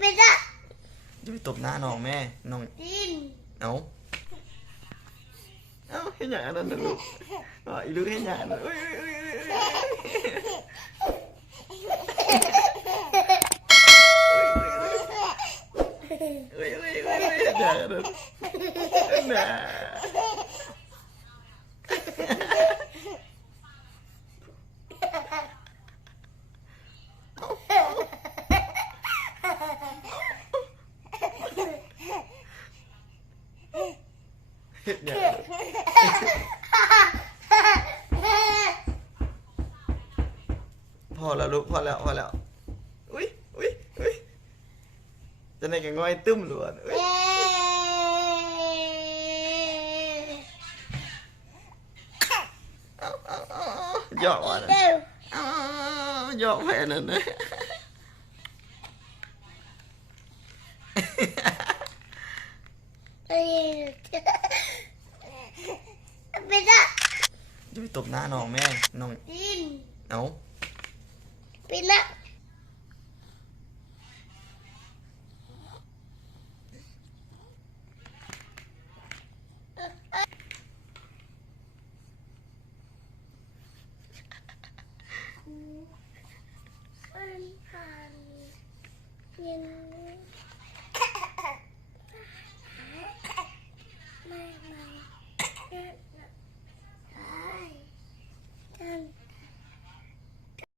เป็นอะจะไปตบหน้าน้องแม่น้องดินเอาเห็นอย่างนั้นนะลูกอีลูกเห็นอย่างนั้นอย่างนั้นนะพอแล้วลูกพอแล้วอุ้ยจะไหนกันง่อยตึ้มหลวนหยอกว่ะหยอกแผ่นนั่นนะเป็นอะจะไปตบหน้าน้องแม่น้องดินเอาเป็นอะ